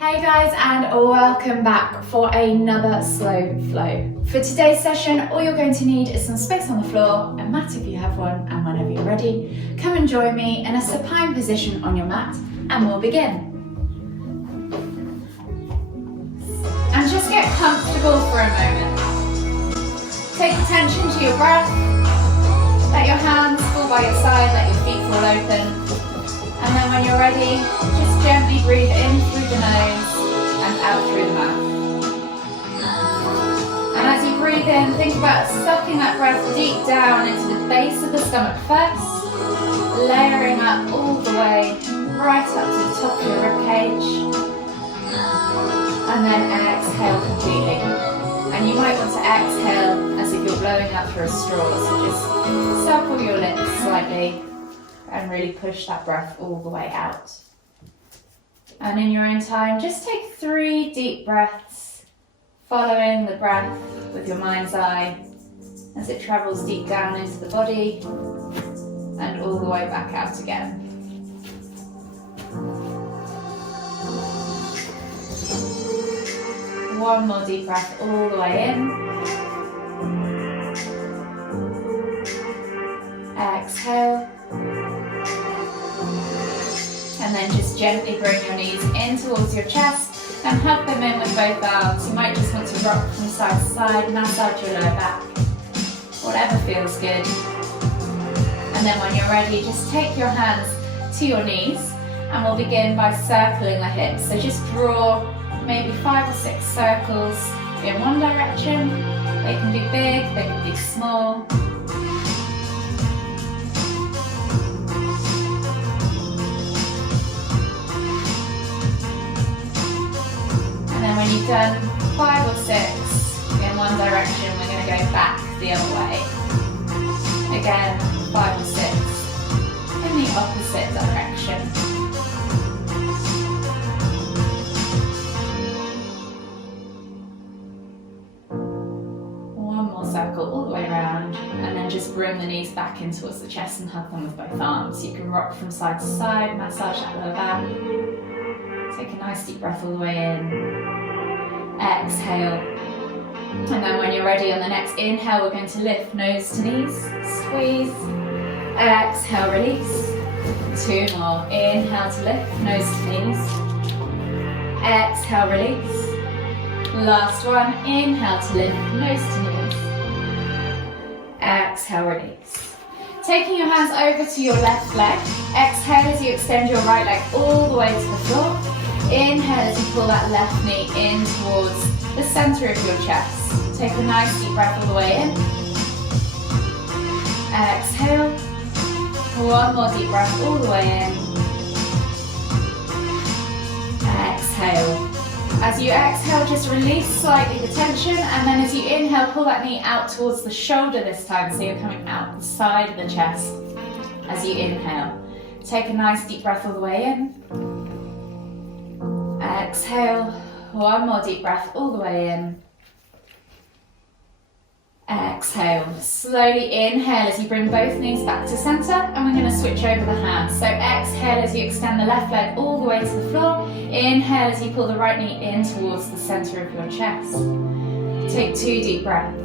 Hey guys, and welcome back for another Slow Flow. For today's session, all you're going to need is some space on the floor, a mat if you have one, and whenever you're ready, come and join me in a supine position on your mat, and we'll begin. And just get comfortable for a moment. Take attention to your breath. Let your hands fall by your side, let your feet fall open. And then when you're ready, just gently breathe in through the nose and out through the mouth. And as you breathe in, think about sucking that breath deep down into the base of the stomach first, layering up all the way right up to the top of your ribcage, and then exhale completely. And you might want to exhale as if you're blowing out through a straw, so just circle your lips slightly and really push that breath all the way out. And in your own time, just take 3 deep breaths, following the breath with your mind's eye as it travels deep down into the body and all the way back out again. One more deep breath all the way in. Exhale. And then just gently bring your knees in towards your chest and hug them in with both arms. You might just want to rock from side to side, massage your lower back, whatever feels good. And then when you're ready, just take your hands to your knees and we'll begin by circling the hips. So just draw maybe 5 or 6 circles in one direction. They can be big, they can be small. And then when you've done 5 or 6 in one direction, we're going to go back the other way. Again, 5 or 6 in the opposite direction. One more circle all the way around, and then just bring the knees back in towards the chest and hug them with both arms. You can rock from side to side, massage that lower back. Take a nice deep breath all the way in. Exhale. And then when you're ready on the next inhale, we're going to lift nose to knees. Squeeze. Exhale, release. 2 more. Inhale to lift, nose to knees. Exhale, release. Last one. Inhale to lift, nose to knees. Exhale, release. Taking your hands over to your left leg. Exhale as you extend your right leg all the way to the floor. Inhale as you pull that left knee in towards the center of your chest. Take a nice deep breath all the way in. Exhale. One more deep breath all the way in. Exhale. As you exhale, just release slightly the tension, and then as you inhale, pull that knee out towards the shoulder this time, so you're coming out the side of the chest as you inhale. Take a nice deep breath all the way in. Exhale, one more deep breath all the way in. Exhale, slowly inhale as you bring both knees back to center, and we're going to switch over the hands. So exhale as you extend the left leg all the way to the floor. Inhale as you pull the right knee in towards the center of your chest. Take 2 deep breaths.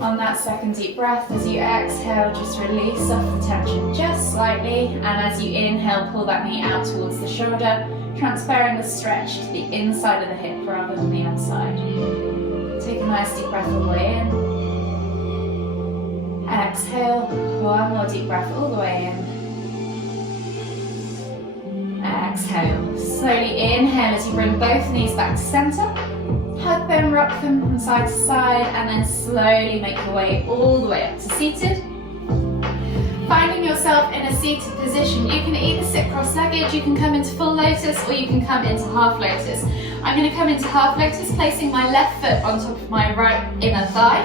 On that second deep breath, as you exhale, just release off the tension just slightly, and as you inhale, pull that knee out towards the shoulder, transferring the stretch to the inside of the hip rather than the outside. Take a nice deep breath all the way in. Exhale, one more deep breath all the way in. Exhale, slowly inhale as you bring both knees back to center. Hug them, rock them from side to side, and then slowly make your way all the way up to seated. Finding yourself in a seated position, you can either sit cross-legged, you can come into full lotus, or you can come into half lotus. I'm going to come into half lotus, placing my left foot on top of my right inner thigh,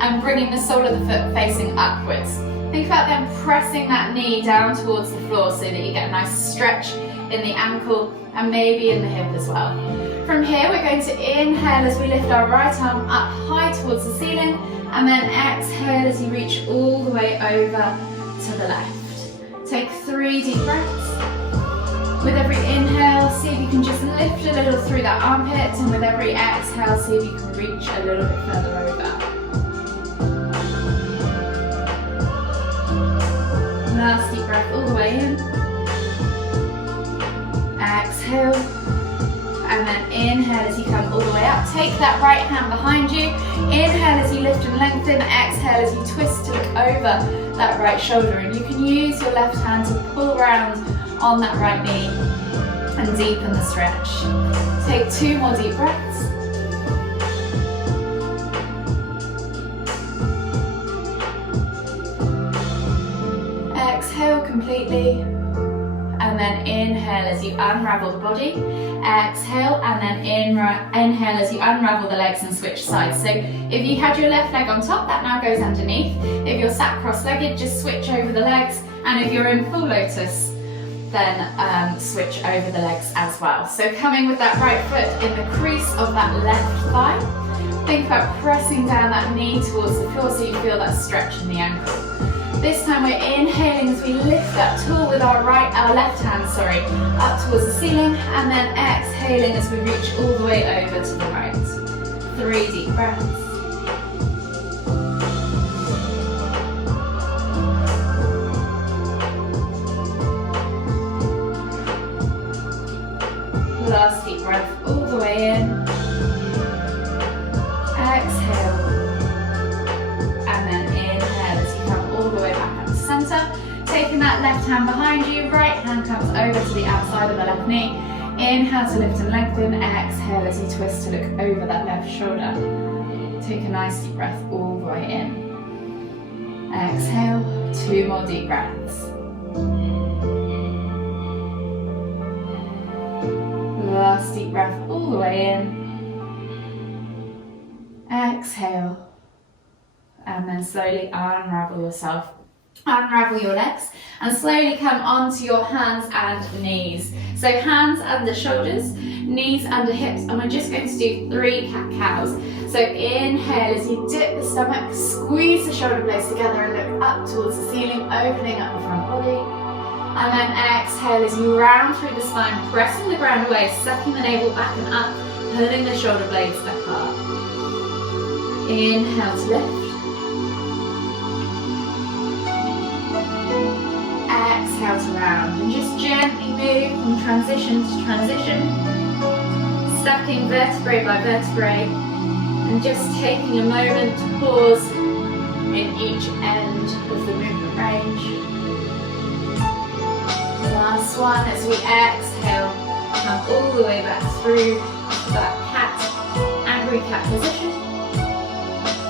and bringing the sole of the foot facing upwards. Think about then pressing that knee down towards the floor so that you get a nice stretch in the ankle and maybe in the hip as well. From here, we're going to inhale as we lift our right arm up high towards towards the ceiling, and then exhale as you reach all the way over to the left. Take 3 deep breaths. With every inhale, see if you can just lift a little through that armpit, and with every exhale, see if you can reach a little bit further over. Last deep breath all the way in. Exhale. And then inhale as you come all the way up. Take that right hand behind you. Inhale as you lift and lengthen. Exhale as you twist to look over that right shoulder. And you can use your left hand to pull around on that right knee and deepen the stretch. Take 2 more deep breaths. Exhale completely. And then inhale as you unravel the body. Exhale, and then inhale as you unravel the legs and switch sides. So if you had your left leg on top, that now goes underneath. If you're sat cross-legged, just switch over the legs. And if you're in full lotus, then switch over the legs as well. So coming with that right foot in the crease of that left thigh. Think about pressing down that knee towards the floor so you feel that stretch in the ankle. This time we're inhaling as we lift up tall with our left hand, up towards the ceiling, and then exhaling as we reach all the way over to the right. 3 deep breaths. Last deep breath all the way in. Exhale. And then inhale as you come all the way back up to center. Taking that left hand behind you, right hand comes over to the outside of the left knee. Inhale to lift and lengthen. Exhale as you twist to look over that left shoulder. Take a nice deep breath all the way in. Exhale, 2 more deep breaths. Last deep breath all the way in. Exhale. And then slowly unravel yourself. Unravel your legs and slowly come onto your hands and knees. So hands under shoulders, knees under hips, and we're just going to do 3 cat-cows. So inhale as you dip the stomach, squeeze the shoulder blades together and look up towards the ceiling, opening up the front body. And then exhale as you round through the spine, pressing the ground away, sucking the navel back and up, pulling the shoulder blades apart. Inhale to lift. Exhale to round, and just gently move from transition to transition, stacking vertebrae by vertebrae, and just taking a moment to pause in each end of the movement range. Last one as we exhale, come all the way back through that angry cat position,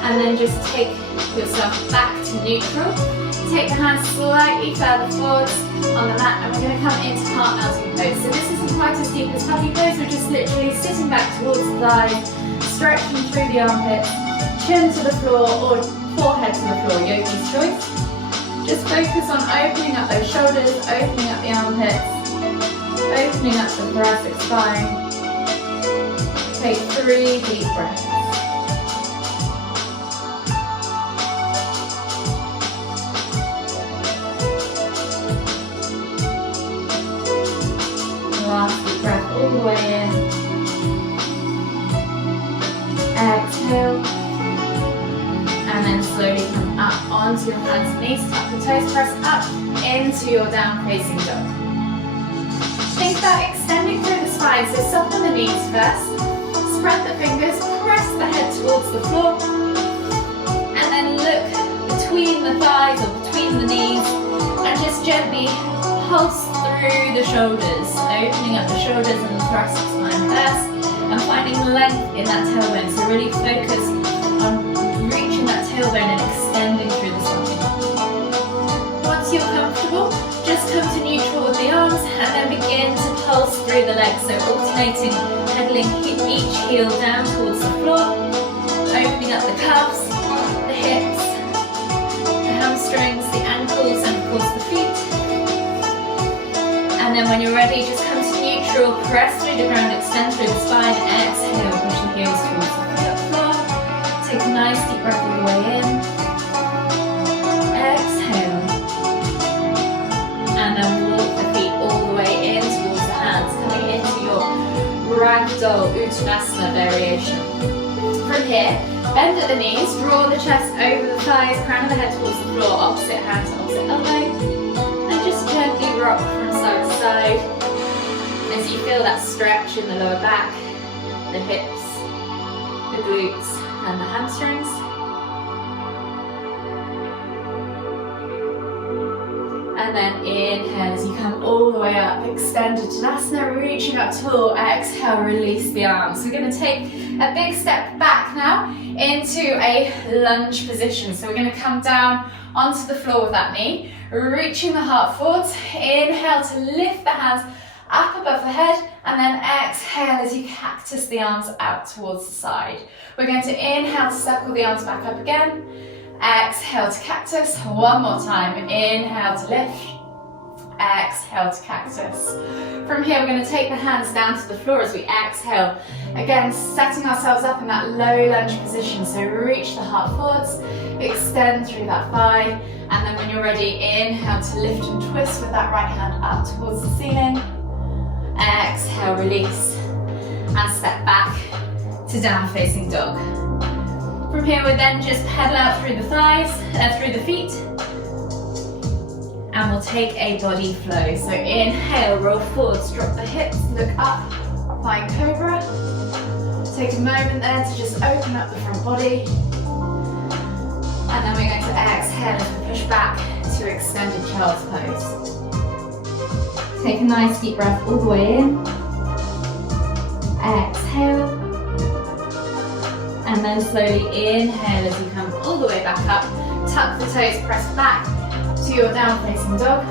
and then just take yourself back to neutral. Take the hands slightly further forwards on the mat, and we're going to come into heart melting pose. So this isn't quite as deep as puppy pose, we're just literally sitting back towards the thighs, stretching through the armpits, chin to the floor or forehead to the floor, yogi's choice. Just focus on opening up those shoulders, opening up the armpits, opening up the thoracic spine. Take 3 deep breaths. Last deep breath all the way in. Exhale. And then slowly come up onto your hands and knees, tuck the toes, press up into your down facing dog. Think about extending through the spine, so soften the knees first, spread the fingers, press the head towards the floor, and then look between the thighs or between the knees, and just gently pulse through the shoulders, opening up the shoulders and the thoracic spine first, and finding length in that tailbone, so really focus on reaching that tailbone and extending through the spine. Once you're comfortable, just come to neutral with the arms and then begin to pulse through the legs. So alternating, pedaling each heel down towards the floor, opening up the calves, the hips, the hamstrings, the ankles, and of course the feet. And then when you're ready, just come to neutral, press through the ground, extend through the spine, exhale, push the heels towards the floor. Take a nice deep breath all the way in. Exhale. And then walk the feet all the way in towards the hands, coming into your ragdoll Uttanasana variation. From here, bend at the knees, draw the chest over the thighs, crown of the head towards the floor, opposite hand to opposite elbow, and just gently rock from side to side as you feel that stretch in the lower back, the hips, the glutes, and the hamstrings. And then inhale as you come all the way up, extended Tadasana, reaching up tall. Exhale, release the arms. We're going to take a big step back now into a lunge position. So we're going to come down onto the floor with that knee, reaching the heart forwards. Inhale to lift the hands up above the head, and then exhale as you cactus the arms out towards the side. We're going to inhale to circle the arms back up again. Exhale to cactus. One more time. Inhale to lift. Exhale to cactus. From here, we're going to take the hands down to the floor as we exhale. Again, setting ourselves up in that low lunge position. So reach the heart forwards, extend through that thigh, and then when you're ready, inhale to lift and twist with that right hand up towards the ceiling. Exhale, release, and step back to down facing dog. From here, we'll then just pedal out through the thighs, through the feet, and we'll take a body flow. So inhale, roll forwards, drop the hips, look up, flying cobra. Take a moment there to just open up the front body, and then we're going to exhale as we push back to extended child's pose. Take a nice deep breath all the way in. Exhale. And then slowly inhale as you come all the way back up. Tuck the toes, press back to your down facing dog.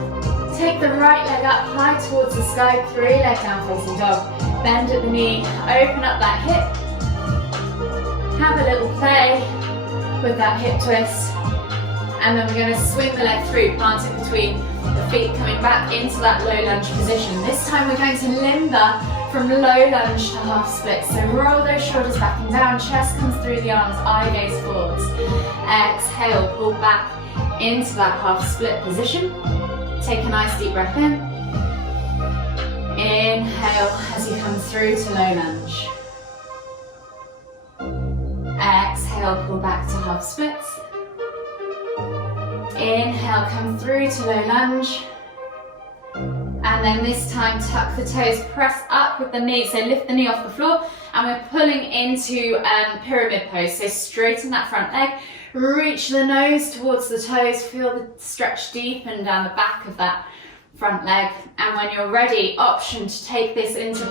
Take the right leg up high towards the sky, 3-leg down facing dog. Bend at the knee, open up that hip. Have a little play with that hip twist. And then we're going to swing the leg through, plant it between the feet, coming back into that low lunge position. This time we're going to limber from low lunge to half split. So roll those shoulders back and down, chest comes through the arms, eye gaze forwards. Exhale, pull back into that half split position. Take a nice deep breath in. Inhale as you come through to low lunge. Exhale, pull back to half splits. Inhale, come through to low lunge. And then this time, tuck the toes, press up with the knee. So lift the knee off the floor, and we're pulling into pyramid pose. So straighten that front leg, reach the nose towards the toes, feel the stretch deepen down the back of that front leg. And when you're ready, option to take this into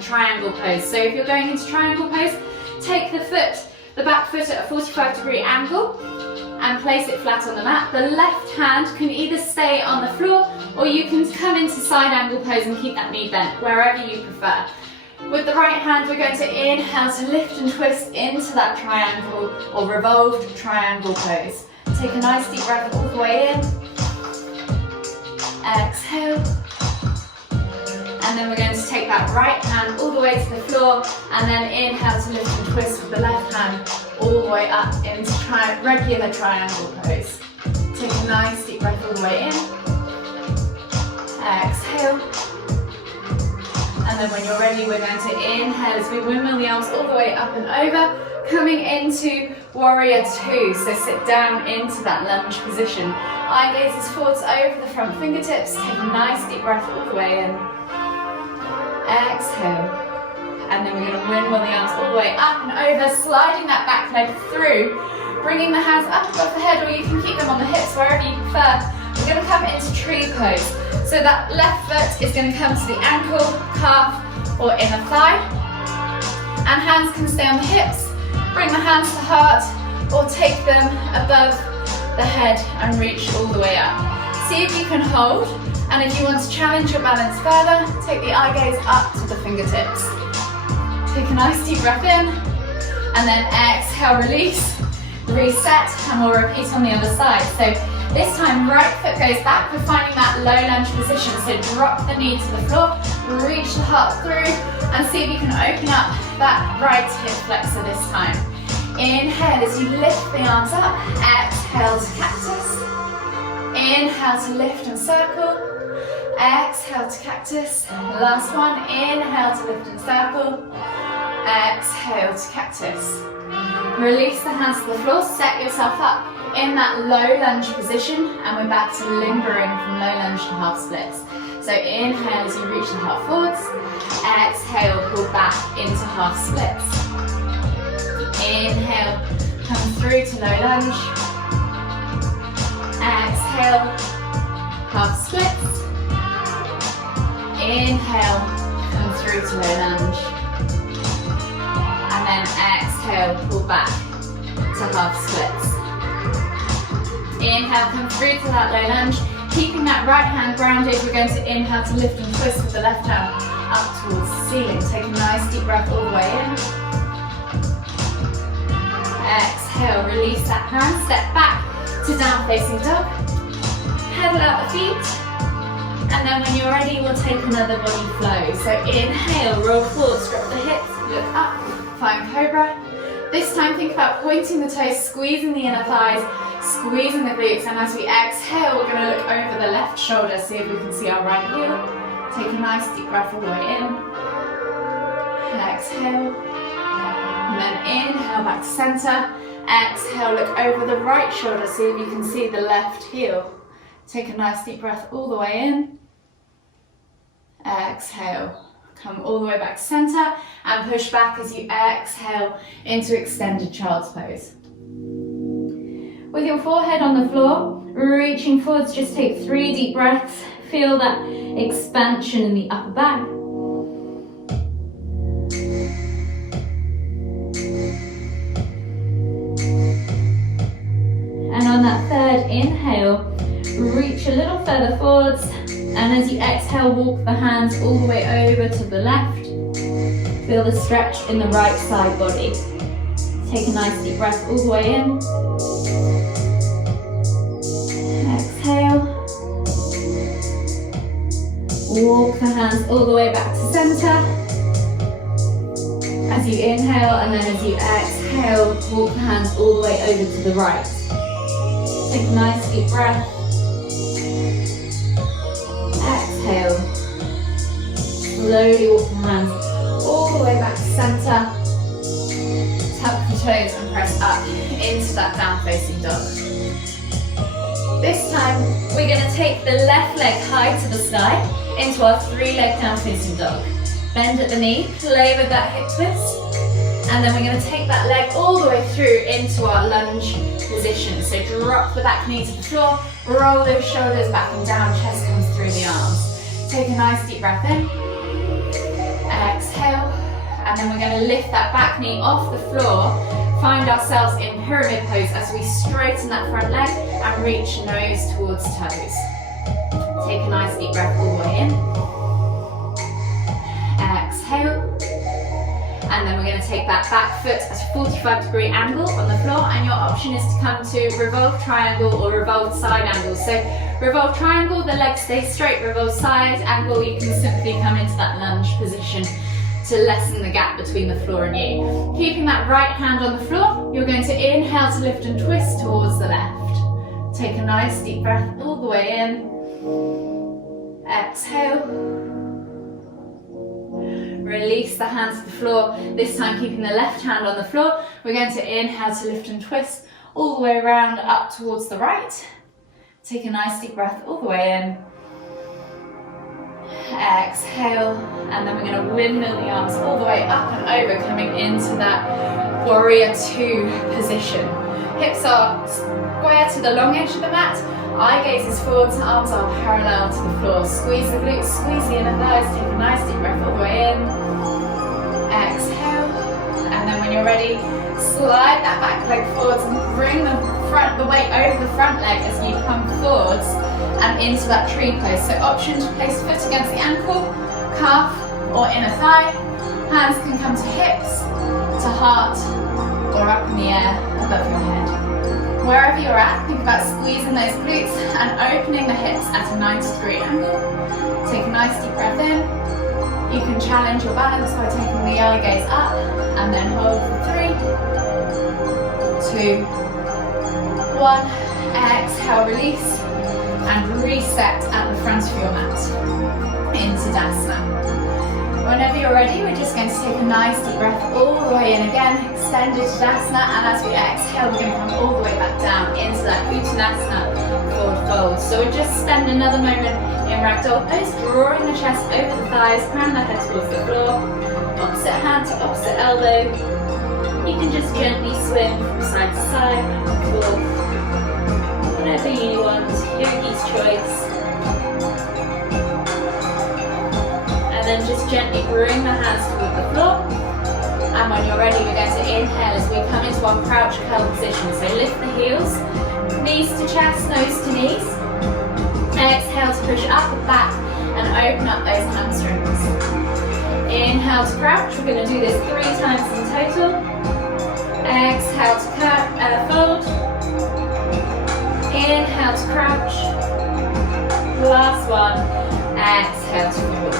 triangle pose. So if you're going into triangle pose, take the back foot at a 45-degree angle, and place it flat on the mat. The left hand can either stay on the floor, or you can come into side angle pose and keep that knee bent, wherever you prefer. With the right hand, we're going to inhale to lift and twist into that triangle or revolved triangle pose. Take a nice deep breath all the way in. Exhale. And then we're going to take that right hand all the way to the floor, and then inhale to lift and twist with the left hand all the way up into regular triangle pose. Take a nice deep breath all the way in. Exhale. And then when you're ready, we're going to inhale as we windmill the arms all the way up and over, coming into warrior two. So sit down into that lunge position. Eye gazes forwards over the front fingertips. Take a nice deep breath all the way in. Exhale. And then we're going to windmill the arms all the way up and over, sliding that back leg through, bringing the hands up above the head, or you can keep them on the hips, wherever you prefer. We're going to come into tree pose. So that left foot is going to come to the ankle, calf, or inner thigh. And hands can stay on the hips. Bring the hands to heart, or take them above the head and reach all the way up. See if you can hold. And if you want to challenge your balance further, take the eye gaze up to the fingertips. Take a nice deep breath in, and then exhale, release, reset, and we'll repeat on the other side. So this time, right foot goes back. We're finding that low lunge position. So drop the knee to the floor, reach the heart through, and see if you can open up that right hip flexor this time. Inhale as you lift the arms up. Exhale to cactus. Inhale to lift and circle. Exhale to cactus. Last one. Inhale to lift and circle. Exhale to cactus. Release the hands to the floor. Set yourself up in that low lunge position, and we're back to lingering from low lunge to half splits. So inhale as you reach the heart forwards. Exhale, pull back into half splits. Inhale, come through to low lunge. Exhale, half splits. Inhale, come through to low lunge. And then exhale, pull back to half splits. Inhale, come through to that low lunge. Keeping that right hand grounded, we're going to inhale to lift and twist with the left hand up towards the ceiling. Take a nice deep breath all the way in. Exhale, release that hand, step back to down facing dog. Pedal out the feet. And then when you're ready, we'll take another body flow. So inhale, roll forward, drop the hips, look up, find cobra. This time think about pointing the toes, squeezing the inner thighs, squeezing the glutes, and as we exhale, we're going to look over the left shoulder, see if we can see our right heel. Take a nice deep breath all the way in. Exhale. And then inhale back to center. Exhale, look over the right shoulder, see if you can see the left heel. Take a nice deep breath all the way in. Exhale. Come all the way back to center and push back as you exhale into extended child's pose. With your forehead on the floor, reaching forwards, just take 3 deep breaths. Feel that expansion in the upper back. And on that third inhale, reach a little further forwards. And as you exhale, walk the hands all the way over to the left. Feel the stretch in the right side body. Take a nice deep breath all the way in. Exhale. Walk the hands all the way back to center. As you inhale, and then as you exhale, walk the hands all the way over to the right. Take a nice deep breath. Exhale. Slowly walk the hands all the way back to center. Tuck the toes and press up into that down facing dog. This time we're going to take the left leg high to the sky into our 3-leg down facing dog. Bend at the knee, play with that hip twist, and then we're going to take that leg all the way through into our lunge position. So drop the back knee to the floor, roll those shoulders back and down, chest comes through the arms. Take a nice deep breath in. Exhale. And then we're going to lift that back knee off the floor. Find ourselves in pyramid pose as we straighten that front leg and reach nose towards toes. Take a nice deep breath all the way in. Exhale. And then we're going to take that back foot at a 45-degree angle on the floor, and your option is to come to revolve triangle or revolve side angle. So revolve triangle, the legs stay straight. Revolve side angle, you can simply come into that lunge position to lessen the gap between the floor and you. Keeping that right hand on the floor, you're going to inhale to lift and twist towards the left. Take a nice deep breath all the way in. Exhale. Release the hands to the floor, this time keeping the left hand on the floor. We're going to inhale to lift and twist all the way around up towards the right. Take a nice deep breath all the way in. Exhale, and then we're going to windmill the arms all the way up and over, coming into that warrior 2 position. Hips are square to the long edge of the mat. Eye gaze is forwards, arms are parallel to the floor. Squeeze the glutes, squeeze the inner thighs, take a nice deep breath all the way in. Exhale, and then when you're ready, slide that back leg forwards and bring the weight over the front leg as you come forwards and into that tree pose. So option to place foot against the ankle, calf or inner thigh. Hands can come to hips, to heart, or up in the air above your head. Wherever you're at, think about squeezing those glutes and opening the hips at a 90-degree angle. Take a nice deep breath in. You can challenge your balance by taking the eye gaze up and then hold for 3, 2, 1. Exhale, release, and reset at the front of your mat into Tadasana. Whenever you're ready, we're just going to take a nice deep breath all the way in again, extended Tadasana, and as we exhale, we're going to come all the way back down into that Uttanasana forward fold. So we'll just spend another moment in ragdoll pose, drawing the chest over the thighs, crown the head towards the floor, opposite hand to opposite elbow. You can just gently swim from side to side, back and forth, whatever you want, yogi's choice. Then just gently bring the hands toward the floor, and when you're ready we're going to inhale as we come into our crouch curl position. So lift the heels, knees to chest, nose to knees. Exhale to push up and back and open up those hamstrings. Inhale to crouch, we're going to do this 3 times in total. Exhale to fold. Inhale to crouch. Last one. Exhale to fold.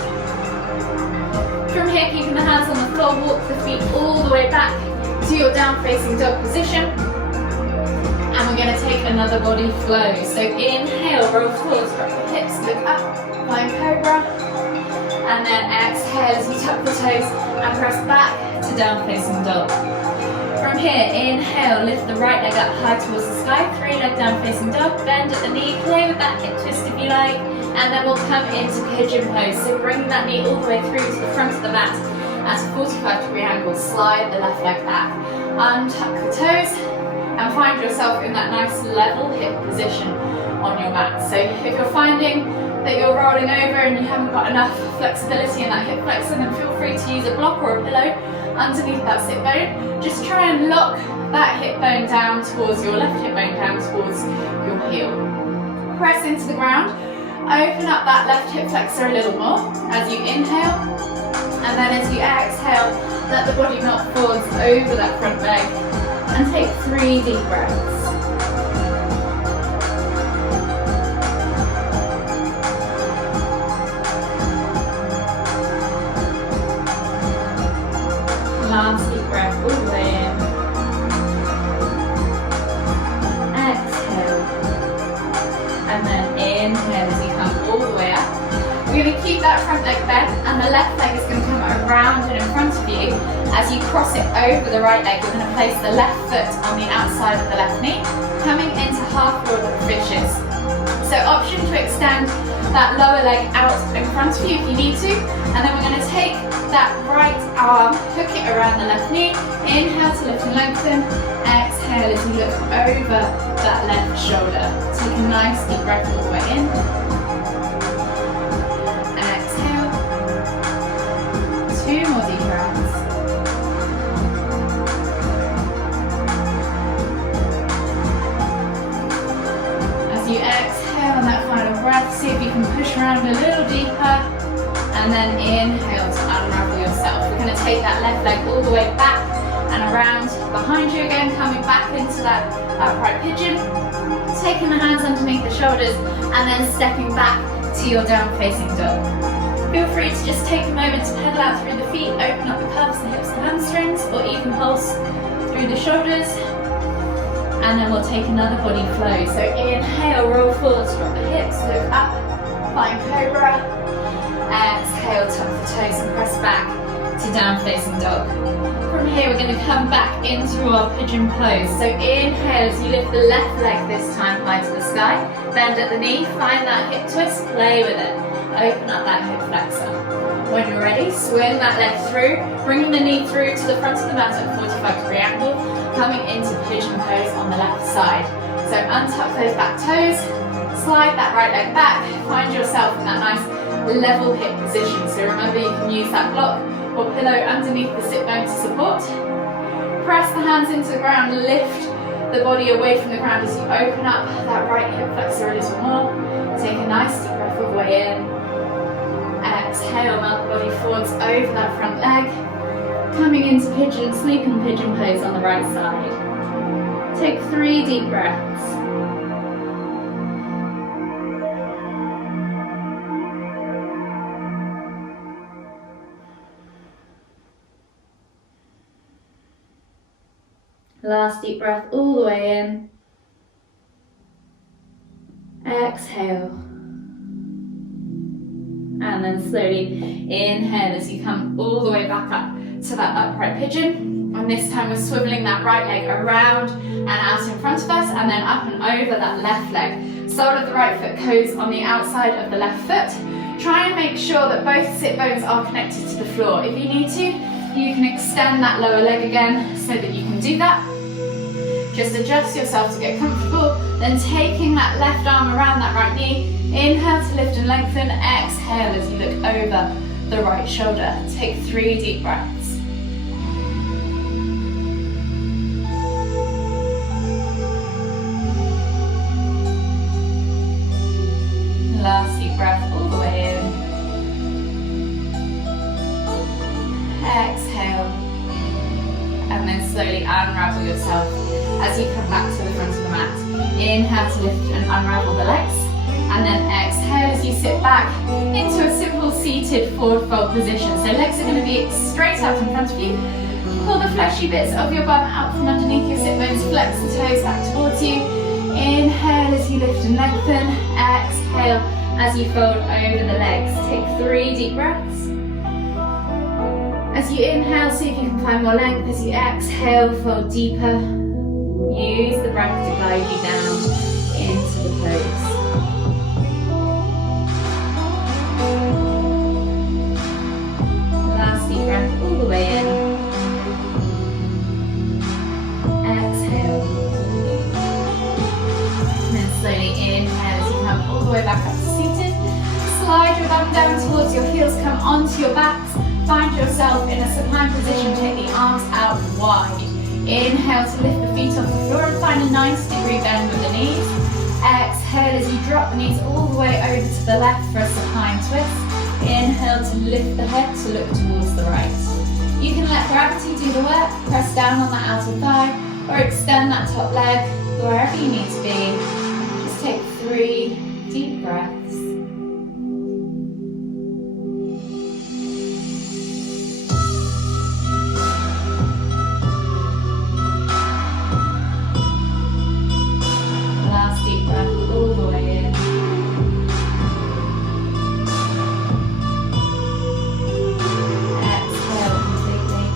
From here, keeping the hands on the floor, walk the feet all the way back to your down facing dog position. And we're going to take another body flow. So inhale, roll forwards, drop the hips, look up, flying cobra. And then exhale as you tuck the toes and press back to down facing dog. From here, inhale, lift the right leg up high towards the sky, 3-leg down facing dog, bend at the knee, play with that hip twist if you like. And then we'll come into pigeon pose. So bring that knee all the way through to the front of the mat at a 45-degree angle. Slide the left leg back. Untuck the toes and find yourself in that nice level hip position on your mat. So if you're finding that you're rolling over and you haven't got enough flexibility in that hip flexor, then feel free to use a block or a pillow underneath that sit bone. Just try and lock that hip bone down towards your left hip bone down towards your heel. Press into the ground. Open up that left hip flexor a little more as you inhale, and then as you exhale, let the body melt forwards over that front leg, and take 3 deep breaths. Last deep breath all the way in. Exhale, and then inhale as you come all the way up. We're going to keep that front leg bent, and the left leg is going to come around and in front of you. As you cross it over the right leg, we're going to place the left foot on the outside of the left knee, coming into half forward fishes. So option to extend that lower leg out in front of you if you need to, and then we're going to take that right arm, hook it around the left knee, inhale to lift and lengthen, exhale as you look over that left shoulder. Take a nice deep breath all the way in. Exhale. 2 more deep breaths. As you exhale on that final breath, see if you can push around a little deeper, and then inhale to unravel yourself. We're going to take that left leg all the way back and around behind you again, coming back into that upright pigeon, taking the hands underneath the shoulders, and then stepping back to your down facing dog. Feel free to just take a moment to pedal out through the feet, open up the calves, the hips, the hamstrings, or even pulse through the shoulders. And then we'll take another body flow. So inhale, roll forwards, drop the hips, look up, flying cobra. Exhale, tuck the toes and press back to down facing dog. From here, we're going to come back into our pigeon pose. So inhale as you lift the left leg this time high to the sky. Bend at the knee, find that hip twist, play with it. Open up that hip flexor. When you're ready, swing that leg through, bringing the knee through to the front of the mat at a 45-degree angle, coming into pigeon pose on the left side. So untuck those back toes, slide that right leg back, find yourself in that nice level hip position. So remember, you can use that block or pillow underneath the sit bone to support. Press the hands into the ground, lift the body away from the ground as you open up that right hip flexor a little more. Take a nice deep breath all the way in. Exhale, melt the body forwards over that front leg. Coming into pigeon, sleeping pigeon pose on the right side. Take 3 deep breaths. Last deep breath all the way in. Exhale. And then slowly inhale as you come all the way back up to that upright pigeon. And this time we're swiveling that right leg around and out in front of us, and then up and over that left leg. Sole of the right foot goes on the outside of the left foot. Try and make sure that both sit bones are connected to the floor. If you need to, you can extend that lower leg again so that you can do that. Just adjust yourself to get comfortable, then taking that left arm around that right knee. Inhale to lift and lengthen, exhale as you look over the right shoulder. Take 3 deep breaths. Last deep breath all the way in. Exhale. And then slowly unravel yourself as you come back to the front of the mat. Inhale to lift and unravel the legs. And then exhale as you sit back into a simple seated forward fold position. So legs are going to be straight up in front of you. Pull the fleshy bits of your bum out from underneath your sit bones. Flex the toes back towards you. Inhale as you lift and lengthen. Exhale as you fold over the legs. Take 3 deep breaths. As you inhale, see if you can find more length. As you exhale, fold deeper. Use the breath to guide you down into the pose. Last deep breath all the way in. Exhale. And then slowly inhale as you come all the way back up to seated. Slide your bum down towards your heels, come onto your backs. Find yourself in a supine position, take the arms out wide. Inhale to lift the feet off the floor and find a 90-degree bend with the knees. Exhale as you drop the knees all the way over to the left for a supine twist. Inhale to lift the head to look towards the right. You can let gravity do the work, press down on that outer thigh, or extend that top leg wherever you need to be. Just take 3 deep breaths. Last deep breath all the way in. Exhale completely.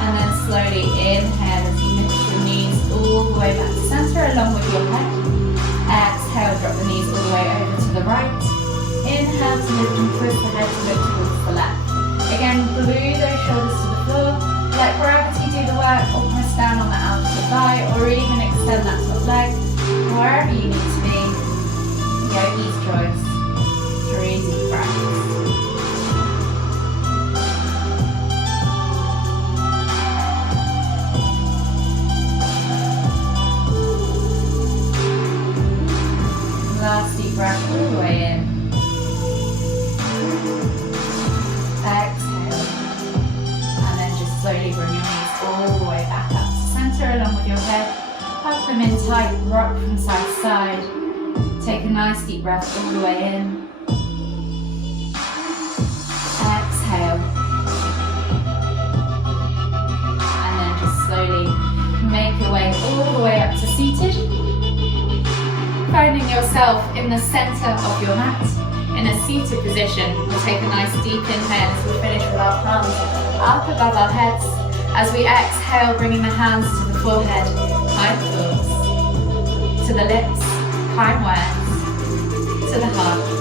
And then slowly inhale as you lift your knees all the way back to center along with your head. Exhale, drop the knees all the way over to the right. Inhale to lift and twist the head to look towards the left. Again, glue those shoulders to the floor. Let gravity do the work, or press down on the outer thigh, or even extend that top leg, wherever you need to be. Yogi's choice. 3 deep breaths. Last deep breath all the way in. Exhale. And then just slowly bring your knees all the way back up to center along with your head. Hug them in tight, rock from side to side. Take a nice deep breath all the way in. Exhale. And then just slowly make your way all the way up to seated. Finding yourself in the center of your mat. In a seated position, we'll take a nice deep inhale as we finish with our palms up above our heads. As we exhale, bringing the hands to the forehead, kind thoughts, to the lips, kind words, to the heart.